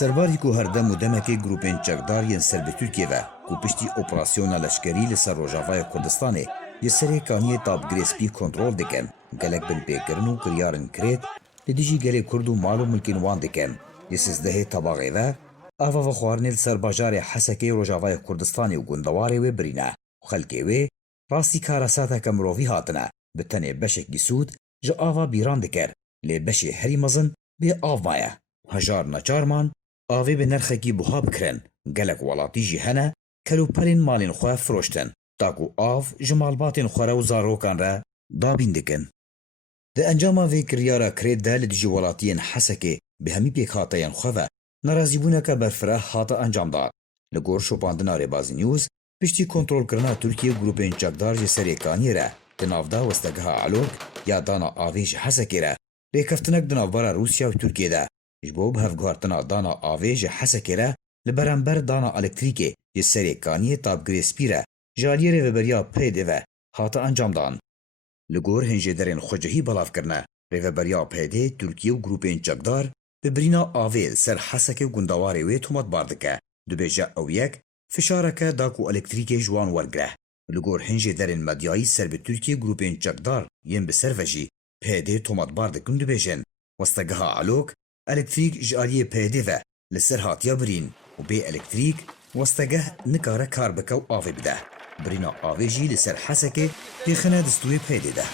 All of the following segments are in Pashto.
سرباری کو هردم و دمکی گروپین چکدار ین سر به ترکیه و کو پشتی اپراسیون لشکری لسر روجاوای کردستانه یه سری کانی تاب گریسپی کنترول دکن گلک بن پیکرن و کریارن کرید لدیجی گلی کرد و مال و ملکین وان دکن یه سزده طباقه و آوا و خوارنیل سر باجار حسکی روجاوای کردستانی و گندواره و برینه و خلکه و راستی کارساته کمرووی هاتنه به تنه بشک گیسود جا آوا بیران دکر لی بشی هری مزن به آو مایه هجار نچارمان آوی به نرخکی بوها بکرن گلک ولاتی جی هنه کلو پرین مالین خواه فروشتن تاکو آو جمالباتین خوره و زاروکان را دابین دکن. ده انجام وی کریارا کرید ده لدجی ولاتین حسکه به همی پیک هاتاین خواه نرازیبونه که برفره هاتا انجام داد. لگور شوپاندنا ربازی نیوز پشتی کنترول کرنا ترکیه گروپین چکدار جی سریکانی را دنافدا وستگه علوک یا دانا آویج حسکی را ریکفتنک دنافبارا روسیا و ترکیه ده جبو به هفگارتنا دانا آویج حسکی را لبرانبر دانا الکتریکی جی سریکانی تاب گریسپی را جالیه ریوبریا پیده و هاتا انجام دان. لگور هنجه درین خوجهی بلاف کرنه ریوبریا پیده ترکیه و گروپین چکدار به برینا آویل سر حسک و گندواری وی تومت باردکه دو بیجه او یک فشارکه داکو الکتریکی جوان ورگره لگور هنجه درین مدیایی سر به ترکیه گروپین چکدار ین به سر وجی پیده تومت باردکن دو بیجن وستگه علوک الکتریک جالیه پیده و لسر هاتیا برین و بی الکتریک وستگه نکاره کار بکه و آوی بده برینا آوی جی لسر حسکه پیخنه دستوی پیده ده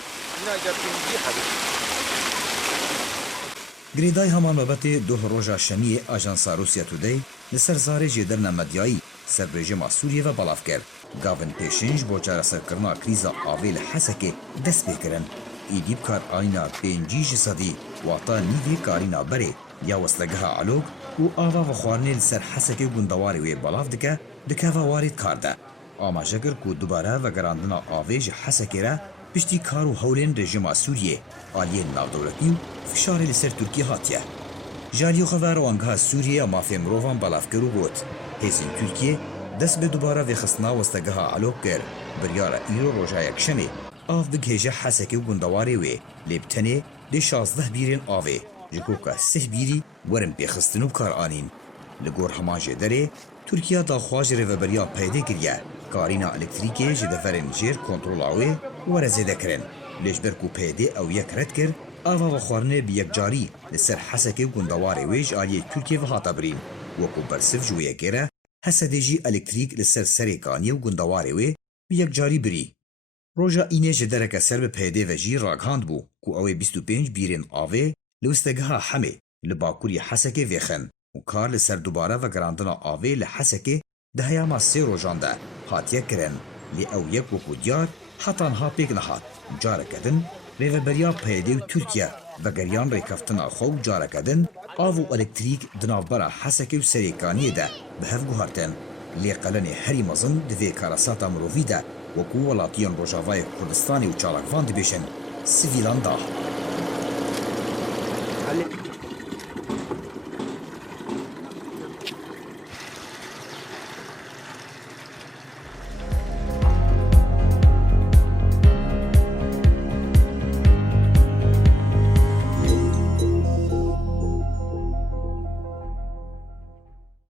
گریدای همان بابت دو روژا شمی آژانسا روسیا تودی لسر زاره جدرن مدیایی سر رژیم سوریه و بلاف کرد گاون پیشنج با چارەسەر کرنا کریزا آویل حسکه دست بکرن ایدیب کار آینا پینجی جسدی واتا نیوی کارینا بره یا وستگه علوک و آوا و خوارنیل سر حسکه گندواری وی بلاف دکه و وارد کارده آما جگر کو دوباره و گراندنا آویج حسکه را پشتی کار و هولین رژیم سوریه آلیه ناودولتی و فشار لسر ترکیه هاتیه جالیو خبر وانگها سوریه مافیا مروفان بلاف کرو گوت هیزین ترکیه دست به دوباره و خصنا وستگه علوک کر بریارا ایرو روژا یکشمه آف بگهجه حسکه و گندواری وی لیبتنه دی 16 بیرین آوه جکوکا 3 بیری ورم پیخستنو بکار آنین لگور همان جدره ترکیه دا خواج ریوبریا پیده گریه کارینا الکتریکی جدفرین جیر کنترول آوه ورزیده کرن لجبر کو پیده او یک رد کر آوا و خورنه بی یک جاری لسر حسکه و گندواری ویج آلیه ترکیه و هاتا برین وکو برسف جویه گره حسدجی الکتریک لسر سریکانی و گندواری وی بی یک جاری بری روژا اینه جدرک سر به پیده و جی راگهاند بو کو اوه 25 بیرین آوه لوستگه همه لباکوری حسکه ویخن و کار لسر دوباره و گراندنا آوه لحسکه ده هیاما 3 روژانده هاتیه کرن لی او یک وکو دیار حتان ها پیک نهات جارکدن ریوبریا پیده و ترکیه و گریان ریکفتنا خوب جارکدن آو الکتریک دنافبرا حسکه و سریکانی ده به هف گوهرتن لی قلن هری مزن دوی کارساتا مرووی ده وکو ولاتیان روژاوای کردستانی و چالاکوان دبیشن سیویلان ده